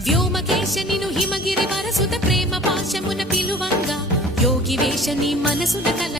వ్యోమకేశ నిను హిమగిరి వరసుత ప్రేమ పాశమున పిలువంగా యోగి వేష నీ మనసున కల